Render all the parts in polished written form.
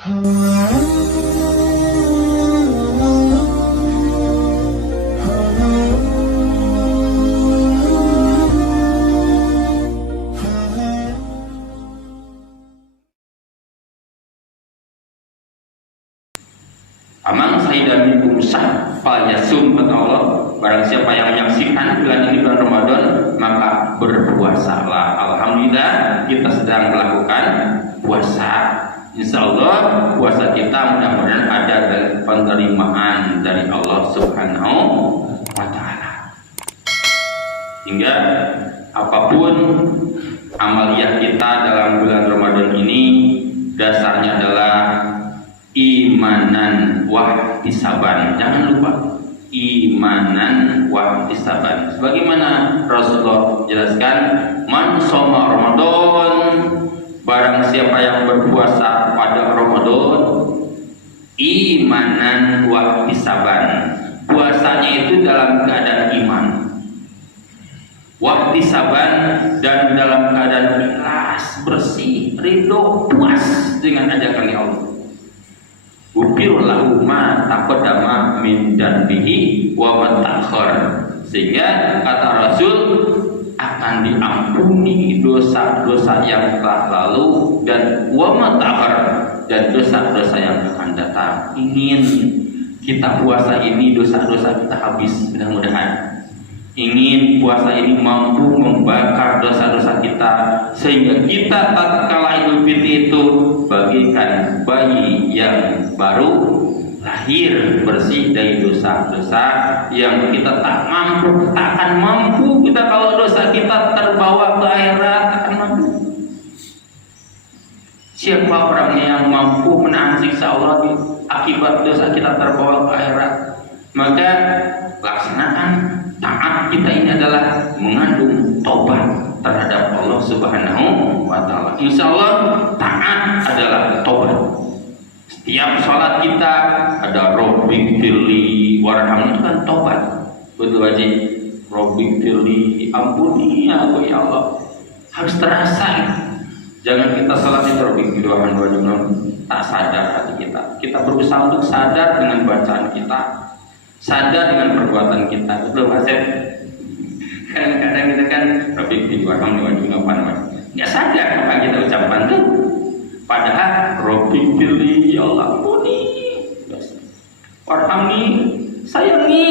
Amang sayyidan minkum syah falyasum, kata Allah, barang siapa yang menyaksikan bulan ini bulan Ramadan maka berpuasalah. Alhamdulillah kita sedang melakukan puasa. Insyaallah puasa kita mudah-mudahan ada penerimaan dari Allah Subhanahu wa taala. Hingga apapun amaliyah kita dalam bulan Ramadan ini dasarnya adalah imanan wahtisaban. Jangan lupa imanan wahtisaban. Sebagaimana Rasulullah jelaskan, man shoma Ramadan, barang siapa yang berpuasa pada Ramadan, imanan wahtisaban. Puasanya itu dalam keadaan iman. Wahtisaban dan dalam keadaan ikhlas, bersih, ridho, puas dengan ajakan Allah. Ufir lahu ma taqaddama min dzanbihi wa ma ta'akhkhar. Sehingga kata Rasul akan diampuni dosa-dosa yang telah lalu dan wa ma ta'akhkhar, dan dosa-dosa yang akan datang. Ingin kita puasa ini dosa-dosa kita habis, mudah-mudahan. Ingin puasa ini mampu membakar dosa-dosa kita sehingga kita tatkala Idul Fitri itu bagaikan bayi yang baru lahir, bersih dari dosa-dosa yang kita tak akan mampu kita kalau dosa kita terbawa ke akhirat, akan mampu. Siapa orangnya yang mampu menahan siksa Allah akibat dosa kita terbawa ke akhirat? Maka laksanakan taat kita ini adalah mengandung taubat terhadap Allah Subhanahu wa taala. Insyaallah taat adalah taubat. Setiap salat kita ada Rabbik firli warhamni, itu kan taubat. Betul aja. Rabbik firli, ampuni aku ya Allah. Harus terasa. Jangan kita salat itu Rabbik firli warhamni tak sadar hati kita. Kita berusaha untuk sadar dengan bacaan kita, sadar dengan perbuatan kita. Betul Pak Sep? Kadang-kadang kita kan Rabbik firli warhamni nggak sadar apa kita ucapkan tuh. Padahal Rabbik firli, ya Allah ampuni, warhamni, sayangi,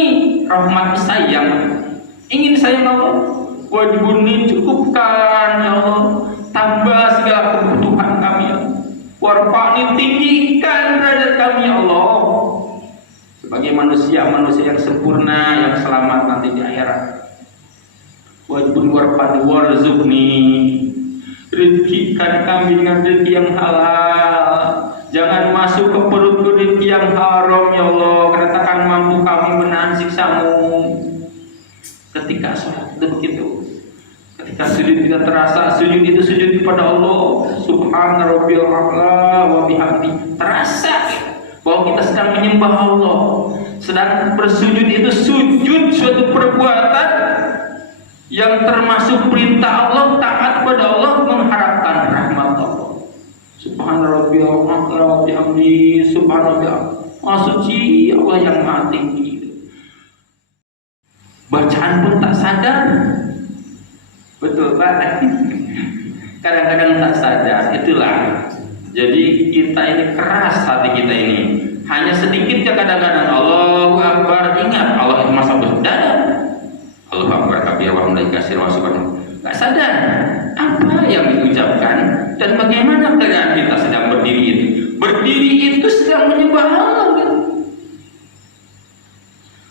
rahmat sayang, ingin sayang Allah, wajibuni, cukupkan ya Allah, tambah segala kebutuhan kami ya Allah, warfa'ni, tinggikan derajat kami ya Allah, sebagai manusia yang sempurna, yang selamat nanti di akhirat. Wajibuni warfa'ni warzuqni, rezekikan kami dengan rezeki yang halal. Jangan masuk ke perut rezeki yang haram ya Allah. Karena takkan mampu kami menahan siksamu. Ketika sholat itu begitu. Ketika sujud kita terasa sujud itu sujud kepada Allah. Subhana rabbiyal a'la wa bihamdi. Terasa bahwa kita sedang menyembah Allah. Sedang bersujud itu sujud suatu perbuatan yang termasuk perintah Allah, taat kepada Allah, mengharapkan rahmat Allah. Subhana rabbiyal a'la wa bihamdi, subhana rabbiyal maha suci Allah yang maha tinggi. Bacaan pun tak sadar. Betul Pak? Kadang-kadang tak sadar. Itulah. Jadi kita ini keras hati kita ini. Hanya sedikit ya kadang-kadang Allahu Akbar, ingat Allah itu masa berdada. Allahu Akbar kabir wa hamdallahi katsiran wa subhanallah. Enggak sadar apa yang diucapkan dan bagaimana keadaan kita sedang berdiri itu. Berdiri itu sedang menyembah Allah kan?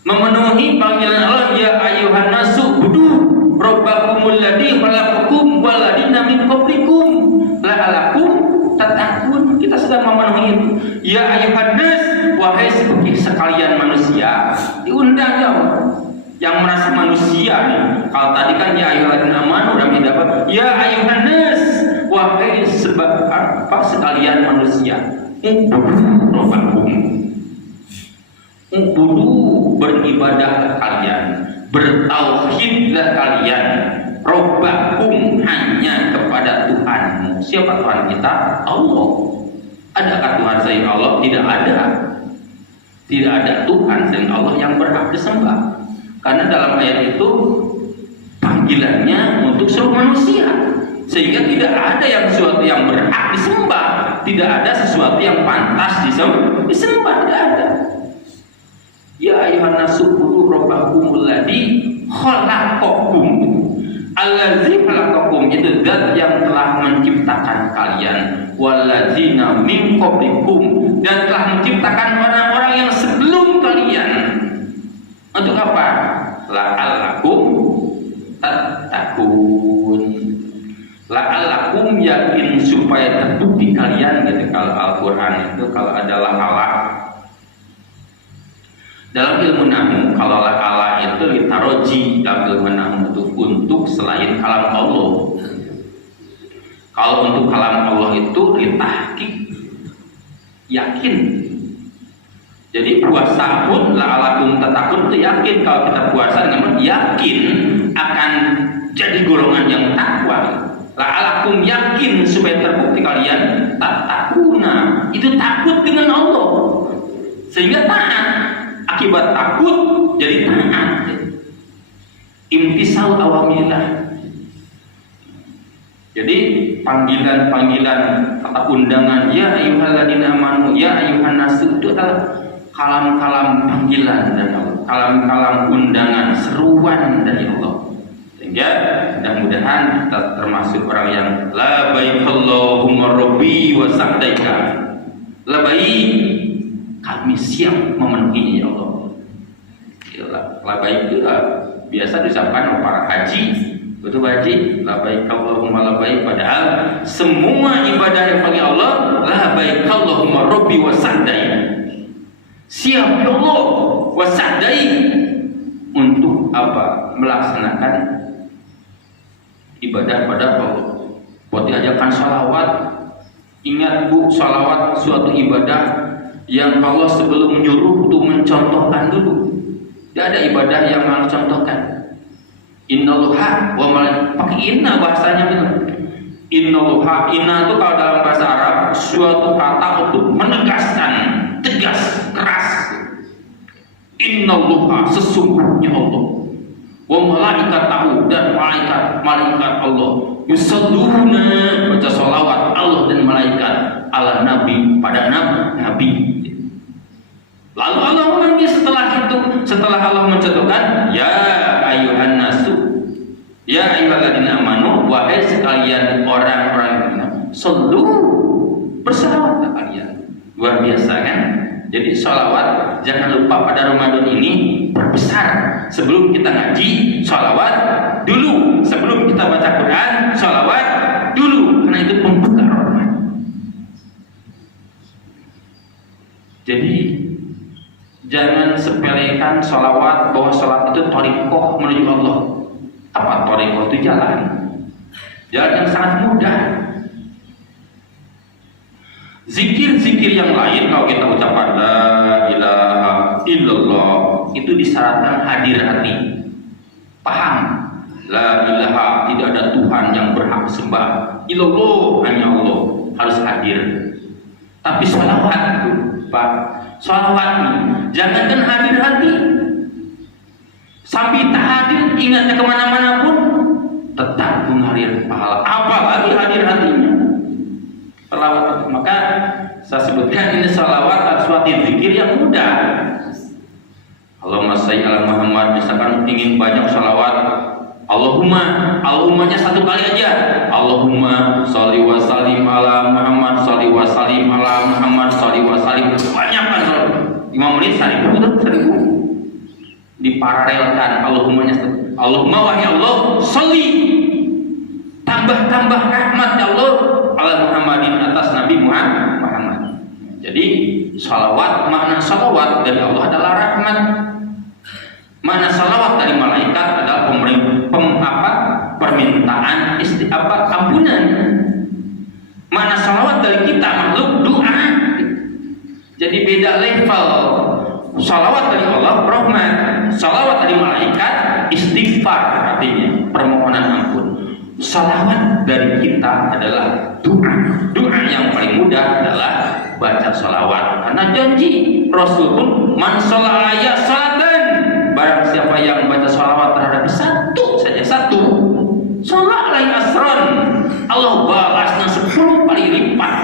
Memenuhi panggilan Allah, ya ayyuhan nasu budu rabbakumul ladzi khalaqakum wal ladzina min qablikum la'alakum tattaqun. Kita sedang memenuhi itu. Ya ayyuhan nas, wahai sekalian manusia, diundang ya Allah. Yang merasa manusia nih. Kalau tadi kan ya ayyuhalladzina amanu udah dapat. Ya ayyuhan nas, wahai sekalian manusia. Rabbakum. Ubudu, beribadah kalian, bertauhidlah kalian. Rabbakum, hanya kepada Tuhanmu. Siapa Tuhan kita? Allah. Adakah Tuhan selain Allah? Tidak ada. Tidak ada Tuhan selain Allah yang berhak disembah. Karena dalam ayat itu panggilannya untuk seluruh manusia, sehingga tidak ada yang sesuatu yang berhak disembah, tidak ada sesuatu yang pantas disembah, tidak ada. Ya ayuhan nasu budu rabbakumul ladzi khalaqakum. Allazi khalaqakum itu zat yang telah menciptakan kalian, walladzina min qablikum, dan telah menciptakan orang-orang yang sebelum kalian. Untuk apa? La'allakum tattaqun. La'allakum, yakin supaya terbukti kalian gitu. Kalau Al-Qur'an itu kalau adalah Allah dalam ilmu nahwu, kalau Allah itu litaroji, dalam ilmu nahwu itu untuk selain kalam Allah. Kalau untuk kalam Allah itu litahqiq, yakin. Jadi puasa pun la'alakum tattaqun itu yakin. Kalau kita puasa memang yakin akan jadi golongan yang takwa. La'alakum, yakin supaya terbukti kalian tattaquna, itu takut dengan Allah sehingga taat. Akibat takut jadi taat. Imtisal awamirillah. Jadi panggilan-panggilan kata undangan ya ayyuhalladzina amanu, ya ayyuhan nasu, itu adalah kalam-kalam panggilan dari Allah, kalam-kalam undangan, seruan dari Allah. Sehingga mudah-mudahan kita termasuk orang yang labbaik Allahumma rabbi wa sa'daika. Labbaik, kami siap memenuhinya ya Allah. Labbaik itu biasa diucapkan oleh para haji. Betul haji, labbaik Allahumma labbaik, padahal semua ibadah yang bagi Allah labbaik Allahumma rabbi wa sa'daika. Siap ya Allah wasadai untuk apa? Melaksanakan ibadah pada Allah. Buat diajarkan salawat. Ingat bu, salawat suatu ibadah yang Allah sebelum menyuruh itu mencontohkan dulu. Tidak ada ibadah yang harus contohkan. Innallaha wa malaikatahu, pakai inna bahasanya benar. Innallaha, inna itu kalau dalam bahasa Arab suatu kata untuk menegaskan, tegas, keras. Innallaha, sesungguhnya Allah, wa malaikatahu, dan malaikat Allah, yusalluna, baca salawat Allah dan malaikat ala nabi, pada nabi. Lalu Allah memanggil setelah itu, setelah Allah mencontohkan ya ayyuhan nasu, ya ayyuhalladzina amanu, wahai sekalian orang-orang yang beriman, sallu, bersalawatlah kalian. Luar biasa kan? Jadi salawat jangan lupa pada Ramadan ini berbesar. Sebelum kita ngaji, salawat dulu. Sebelum kita baca Quran, salawat dulu. Karena itu pembuka Ramadan. Jadi jangan sepelekan salawat, bahwa salat itu thariqah menuju Allah. Apa thariqah itu? Jalan yang sangat mudah. Zikir-zikir yang lain kalau kita ucapkan la ilaha illallah itu disyaratkan hadir hati. Paham? La ilaha, tidak ada Tuhan yang berhak sembah. Illallah, hanya Allah, harus hadir. Tapi sholawat itu, Pak, sholawat jangankan hadir hati. Sampai tak hadir, ingatnya kemana-mana pun tetap mengalir pahala. Apalagi hadir hatinya. Salawat, maka saya sebutkan ini salawat suatu zikir yang mudah. Allahumma sholli ala Muhammad, misalkan ingin banyak salawat, Allahumma-nya satu kali aja. Allahumma sholli wa sallim ala Muhammad, sholli wa sallim ala Muhammad, sholli wa sallim. Banyak kan salawat. 5 menit 1000 diparalelkan. Allahumma-nya satu. Allahumma wahai Allah, sholli, tambah rahmat ya Allah ala Muhammadin, atas Nabi Muhammad. Jadi salawat, makna salawat dari Allah adalah rahmat. Makna salawat dari malaikat adalah permintaan ampunan. Makna salawat dari kita makhluk doa. Jadi beda level. Salawat dari Allah rahmat, salawat dari malaikat istighfar, artinya permohonan ampun. salawat dari kita adalah doa. Doa yang paling mudah adalah baca salawat. Karena janji Rasul pun, man sholla alayya salatan, barang siapa yang baca salawat terhadap satu saja, satu, sholla alayhi asran, Allah balasnya 10 kali lipat.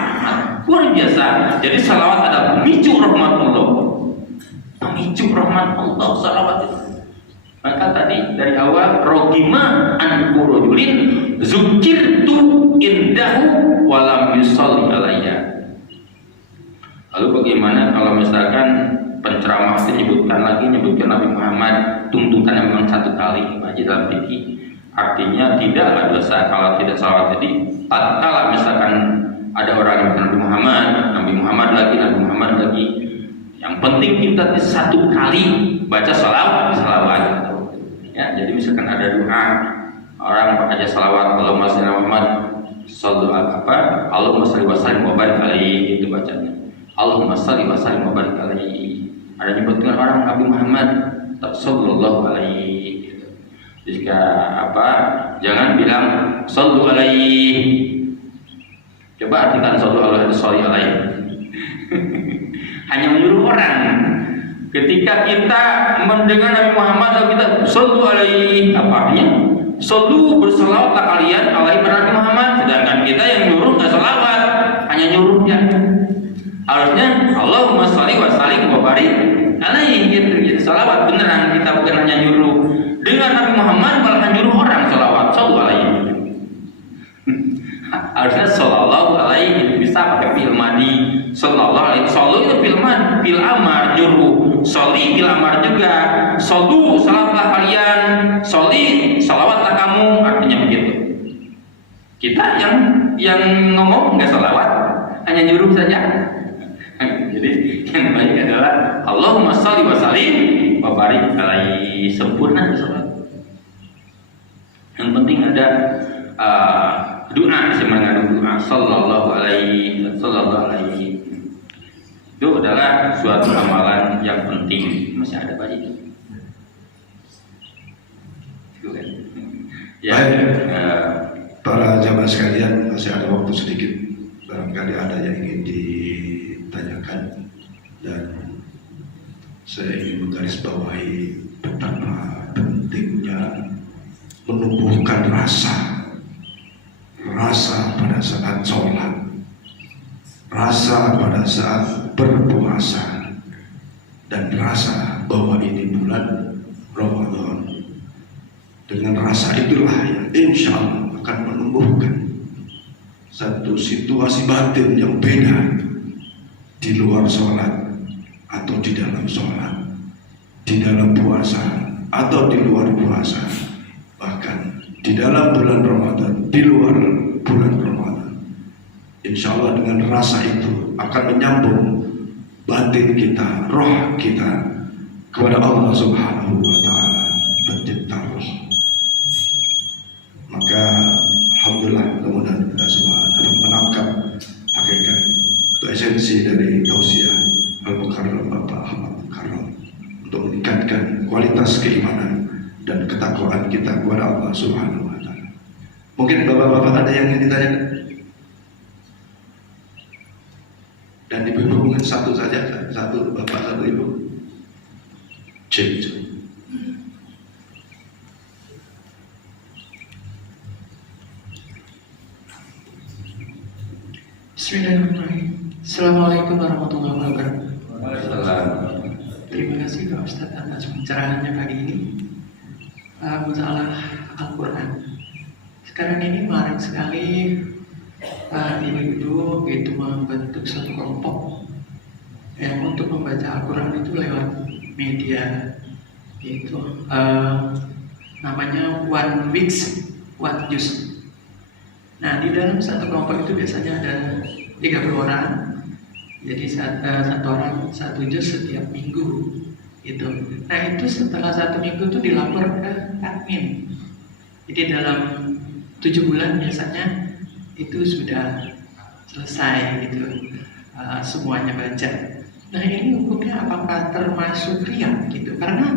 Luar biasa. Jadi salawat adalah pemicu rahmat Allah. Pemicu rahmat Allah salawat itu. Maka tadi dari awal, rogima an kurujulin zukirtu indahu walam yusalli alayya. Lalu bagaimana kalau misalkan penceramah menyebutkan Nabi Muhammad tuntutan yang memang 1 kali baca dalam fikih, artinya tidaklah dosa kalau tidak salawat. Jadi tatkala misalkan ada orang yang Nabi Muhammad lagi, yang penting kita 1 kali baca salawat. Ya, jadi misalkan ada doa orang baca salawat, Allahumma shalli ala Muhammad, Allahumma shalli wa sallim wa barik alaihi, itu bacanya. Allahumma shalli wa sallim wa barik alaihi. Ada nyebutkan orang Nabi Muhammad sallallahu alaihi. Jika jangan bilang sallu alaihi. Coba artikan sallu alaihi. Hanya menyuruh orang. Ketika kita mendengar Nabi Muhammad lalu kita sallu alaihi, apa artinya? Sallu, berselawatlah kalian alaihi Nabi Muhammad. Sedangkan kita yang nyuruh nggak selawat, hanya nyuruhnya. Harusnya Allahumma sholli wa sallim wa barik alaihi, gitu. Salawat beneran, kita bukan hanya nyuruh. Dengan Nabi Muhammad malah nyuruh orang salawat, sallu alaihi. Harusnya sallallahu alaihi, bisa pakai fi'il madhi. Sallallahu alaihi, sallu itu fil amar, nyuruh. Sholli fil amar juga. Sallu, salawatlah kalian. Sholli, salawatlah kamu, artinya begitu. Kita yang ngomong nggak salawat, hanya nyuruh saja. Jadi yang baik adalah Allahumma sholli wa sallim wa barik alaihi, sempurna salat. Yang penting ada doa, semangat doa sallallahu alaihi. Itu adalah suatu amalan yang penting. Masih ada Pak itu. Ya, para jamaah sekalian, masih ada waktu sedikit. Barangkali ada yang ingin ditanyakan, dan saya ingin menggarisbawahi betapa pentingnya menumbuhkan rasa pada saat sholat, rasa pada saat berpuasa, dan rasa bahwa ini bulan Ramadan. Dengan rasa itulah yang insya Allah akan menumbuhkan satu situasi batin yang beda di luar sholat atau di dalam sholat, di dalam puasa atau di luar puasa, bahkan di dalam bulan Ramadan, di luar bulan Ramadan. Insya Allah dengan rasa itu akan menyambung batin kita, roh kita kepada Allah Subhanahu wa Ta'ala, pencipta roh. Maka alhamdulillah, mudah-mudahan kita semua dapat menangkap hakikat atau esensi dari tausiah Al-Mukarram Bapak Ahmad Mukarram untuk meningkatkan kualitas keimanan dan ketakwaan kita kepada Allah Subhanahu wa Ta'ala. Mungkin bapak-bapak ada yang ingin ditanyakan? Dan ibu-ibu mungkin satu saja, satu bapak, satu ibu. Cek. Bismillahirrahmanirrahim. Assalamualaikum warahmatullahi wabarakatuh. Waalaikumsalam. Terima kasih Pak Ustadz atas pencerahannya pagi ini. Masalah Al-Quran. Sekarang ini marak sekali ibu-ibu itu membentuk satu kelompok yang untuk membaca Al-Quran itu lewat media, itu namanya One Weeks One Juz. Nah, di dalam satu kelompok itu biasanya ada 30 orang. Jadi satu orang satu juz setiap minggu itu. Nah, itu setelah 1 minggu itu dilapor ke admin. Jadi dalam 7 bulan biasanya itu sudah selesai gitu, semuanya baca. Nah, ini hukumnya apakah termasuk riya gitu? Karena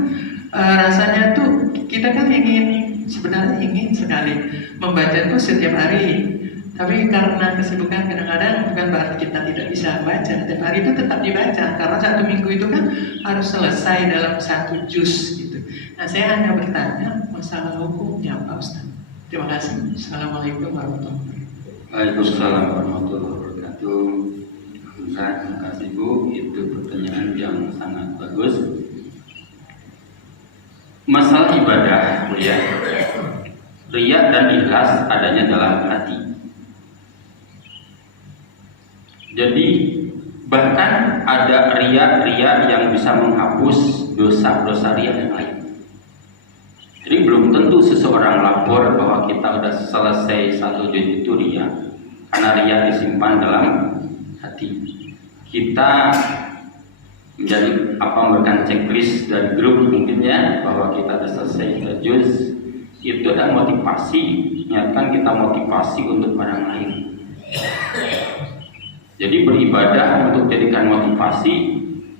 rasanya tuh kita kan ingin sebenarnya ingin sekali membaca itu setiap hari. Tapi karena kesibukan kadang-kadang bukan berarti kita tidak bisa baca. Setiap hari itu tetap dibaca. Karena satu minggu itu kan harus selesai dalam 1 juz gitu. Nah, saya hanya bertanya masalah hukumnya, Pak Ustaz. Terima kasih. Assalamualaikum warahmatullahi wabarakatuh. Waalaikumsalam warahmatullahi wabarakatuh. Terima kasih Bu, itu pertanyaan yang sangat bagus. Masalah ibadah, riya dan ikhlas adanya dalam hati. Jadi bahkan ada riya yang bisa menghapus dosa-dosa riya yang lain. Jadi belum tentu seseorang lapor bahwa kita sudah selesai 1 juz itu riya, karena riya disimpan dalam hati. Kita menjadi memberikan checklist dari grup mungkin ya, bahwa kita sudah selesai 1 juz, itu adalah motivasi, ingatkan kita motivasi untuk orang lain. Jadi beribadah untuk jadikan motivasi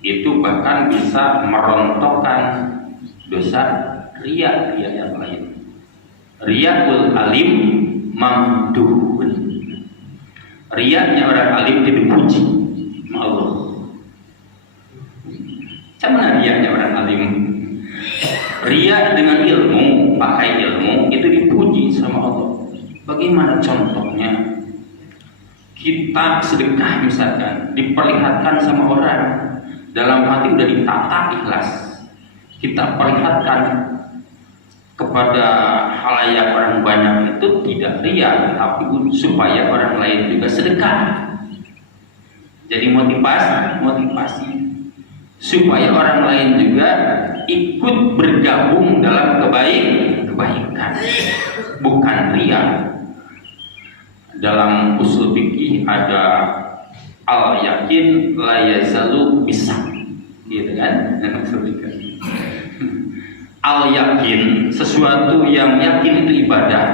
itu bahkan bisa merontokkan dosa riya yang lain. Riyaul alim mamduhun. Riyanya orang alim itu dipuji sama Allah. Sama riyanya orang alim. Riya dengan ilmu, pakai ilmu itu dipuji sama Allah. Bagaimana contohnya? Kita sedekah misalkan, diperlihatkan sama orang, dalam hati udah ditata ikhlas. Kita perlihatkan kepada halayak orang banyak itu tidak riya, tapi supaya orang lain juga sedekah. Jadi motivasi supaya orang lain juga ikut bergabung dalam kebaikan, bukan riya. Dalam usul fikih ada al yakin la yazalu bisa, gitu kan? Al yakin, sesuatu yang yakin itu ibadah,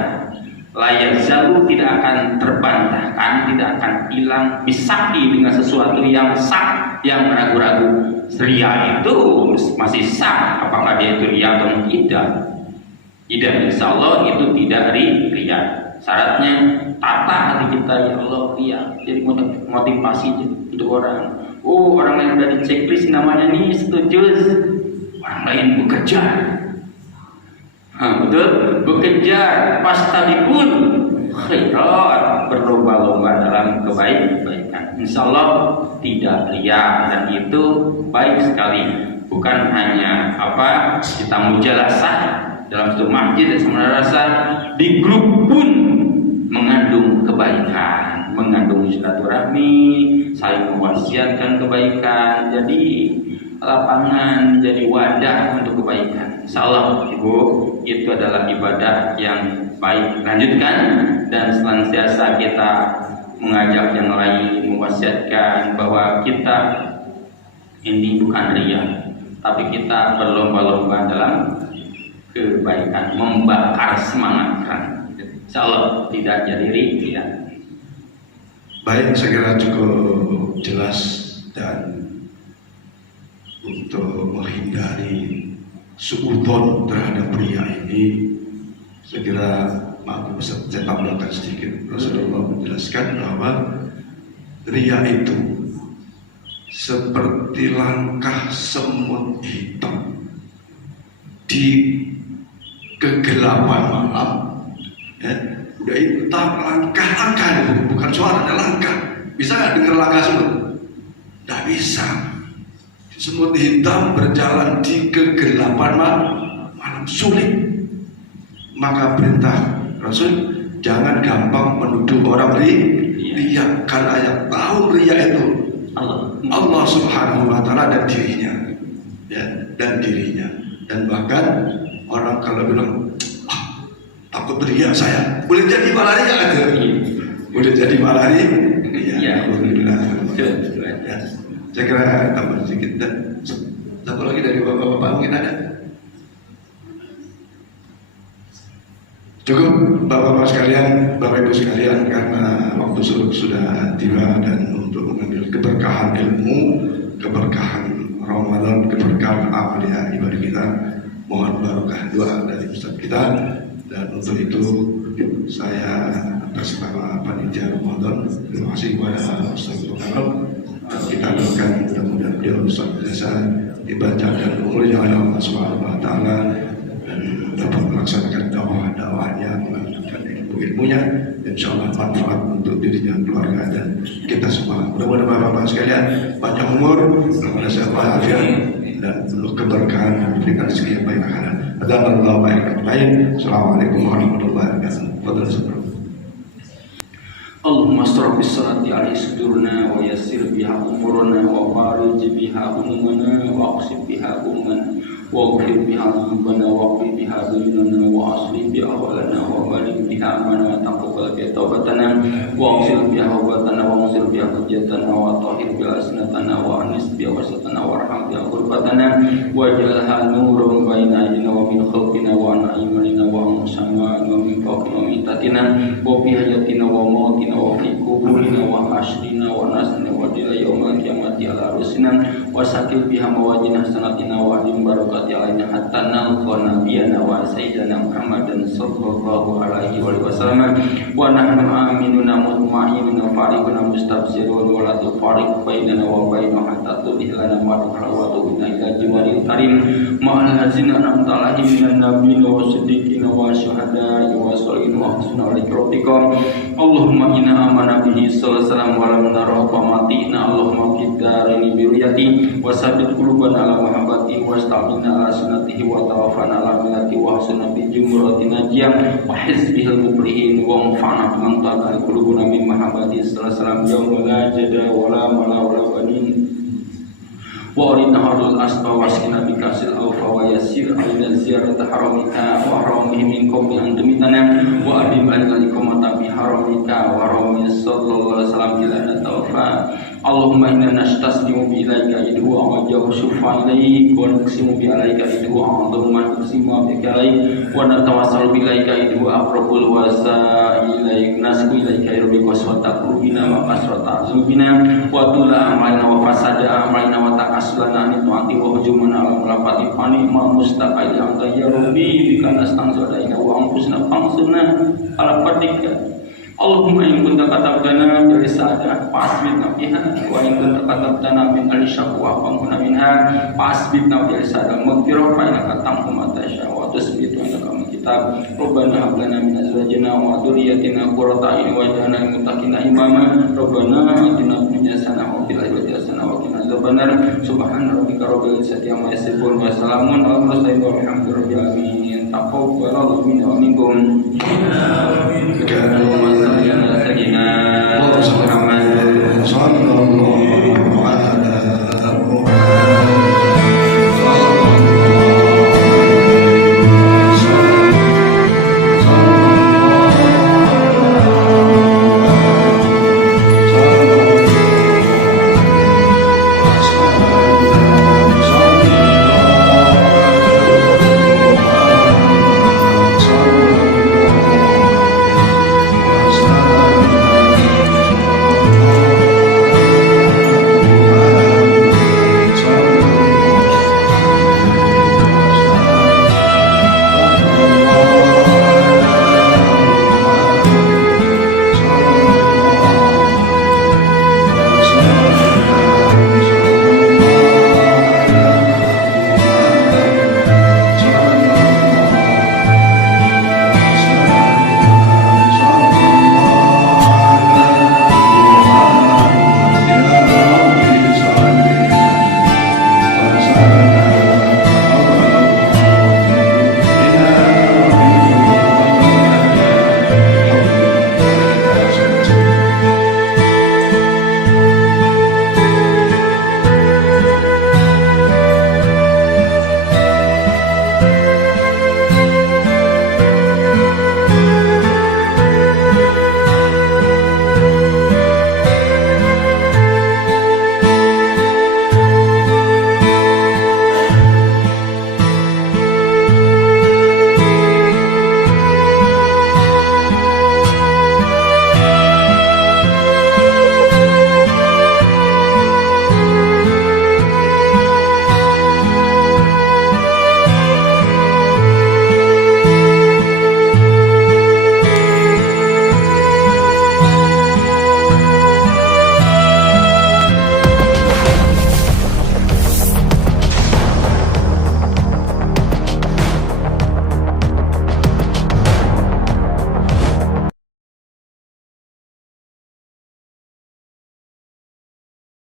la yazalu tidak akan terbantahkan, tidak akan hilang, bisa dengan sesuatu yang sah, yang ragu-ragu. Riya itu masih sah, apakah dia itu riya atau tidak? Tidak, insya Allah itu tidak riya. Syaratnya tata hati kita, ya Allah, riya. Jadi motivasi untuk orang. Oh, orang lain udah di checklist namanya nih 1 juz, orang lain bekerja. Betul, bekerja pastabikun khairat, berlomba-lomba dalam kebaikan. Insya Allah tidak riya, dan itu baik sekali. Bukan hanya kita mujalasah dalam satu masjid dan semerasa, di grup pun mengandung kebaikan, mengandung silaturahmi, saling mewasiatkan kebaikan, jadi lapangan, jadi wadah untuk kebaikan. Insyaallah Ibu, itu adalah ibadah yang baik. Lanjutkan, dan senantiasa kita mengajak yang lain, mewasiatkan bahwa kita ini bukan riya, tapi kita berlomba-lomba dalam kebaikan, membakar semangat kan. Insyaallah tidak jadi riya. Baik, saya kira cukup jelas, dan untuk menghindari suudzon terhadap riya ini, saya kira saya tambahkan sedikit. Rasulullah menjelaskan bahwa riya itu seperti langkah semut hitam di kegelapan malam. Udah itu langkah-langkah, bukan suara, ada langkah. Bisa nggak dengar langkah semut? Nggak bisa. Semut hitam berjalan di kegelapan malam, sulit. Maka perintah Rasul, jangan gampang menuduh orang riya, karena yang tahu riya itu Allah Subhanahu wa Ta'ala dan dirinya, dan dirinya. Dan bahkan orang kalau bilang takut riya saya, boleh jadi malah riya aja, boleh jadi malah riya. Alhamdulillah. Ya. Saya kira tambah sedikit, dan satu lagi dari bapak-bapak mungkin ada. Cukup bapak-bapak sekalian, bapak ibu sekalian, karena waktu sudah tiba, dan untuk mengambil keberkahan ilmu, keberkahan Ramadan, keberkahan amalia ibadah kita, mohon barokah doa dari Ustaz kita. Dan untuk itu saya atas nama panitia Ramadan terima kasih kepada Ustaz Muhammad. Kita doakan mudah-mudahan beliau senantiasa dibaca dan umurnya oleh Allah Subhanahu wa taala dan dapat melaksanakan dakwah-dakwahnya, melanjutkan ilmu-ilmunya, insyaallah manfaat untuk dirinya, keluarga dan kita semua. Mudah-mudahan Bapak-bapak sekalian panjang umur, mudah-mudahan sehat walafiat dan penuh keberkahan dan diberikan rezeki yang baik akhirat. Adzallahu baik lain. Assalamualaikum warahmatullahi wabarakatuh. Allahumma asraf bis-salati alaihi sudurna wa yassir biha umurana wa farij biha umumana wa aqsib biha umana wa ghfir biha dhunubana wa qil biha dhunubana wa asli biha awalana wa barik biha amana wa taqabbal biha taubatana wa aqsil biha hawbatana wa ansir biha hujjatana wa tahhir biha asnatana wa anis biha wasatana wa arham biha ghurbatana wa jalha nurun baina aydina wa min khalqina wa an aymanina wa an sama'ina wa min fawqina wa min tahtina wa fi hayatina wa mautina wa fi kuburina wa hasrina wa nasrina wa dila yawmal qiyamati ala rusina wa sakil biha mawajina sanatina wa adim barakati alaina hatta nalqa nabiyana wa sayyidina Muhammadan sallallahu alaihi wa sallam wa nahnu aminuna mutma'inuna farihuna mustabsirun wa la tufariq bainana wa bainahu hatta tudhilana madkhala wa tubina ila jiwaril karim ma'al ladzina an'amta alaihim minan nabiyina wa siddiqina wa syuhada'i wa sholihin wa husna rabbika Allahumma inna amana bihi sallallahu alaihi wasallam wa lam nara qamatina Allahumma qiddarini biriyati wa sabbit qulubana ala mahabbati wa istamina ala sunnatihi wa tawaffana ala millati wa hasuna bi jumratina jiyam wa hizbihil mubrihin wa mufa'na man ta'ala qulubuna min mahabbati sallallahu alaihi wasallam yawma la jada wa la mala wa la banin wa arina hadul asba wa askina bikasil awfa wa yasir alina ziyarata haramika wa haramihi min qabli an tumitana wa adim alika likumata bi haramika wa harami sallallahu alaihi wasallam ila natawfa Allahumma inna nastaslimu bi ilaika idhu wa wajahu syufa ilaik wa naksimu bi alaika idhu wa adhamma naksimu bi alaik wa natawassalu bi ilaika idhu wa aqrabul wasa ilaik nasku ilaika rabbi qaswata qulubina wa qaswata azubina wa tula amalina wa fasada amalina wa takasulana ani tu'ati wa hujumana ala mulafati fani ma mustaqil anta ya rabbi bika nastangzadaina wa anfusna fangsuna ala fadika Allahumma in kunta katabtana dari saada fasbitna biha wa in kunta katabtana min al-syaqwa famuna minha fasbitna dari saada maghfirah fa innaka tamhu ma tasya wa tusbitu innaka min kitab Rabbana hab lana min azwajina wa dhurriyyatina qurrata a'yun waj'alna lil muttaqina imama Rabbana atina fid dunya hasanah wa fil akhirati hasanah wa qina adzabannar subhana rabbika rabbil izzati amma yasifun wa salamun alal mursalin walhamdulillahi rabbil alamin taqabbalallahu minna wa minkum Muhammad sallallahu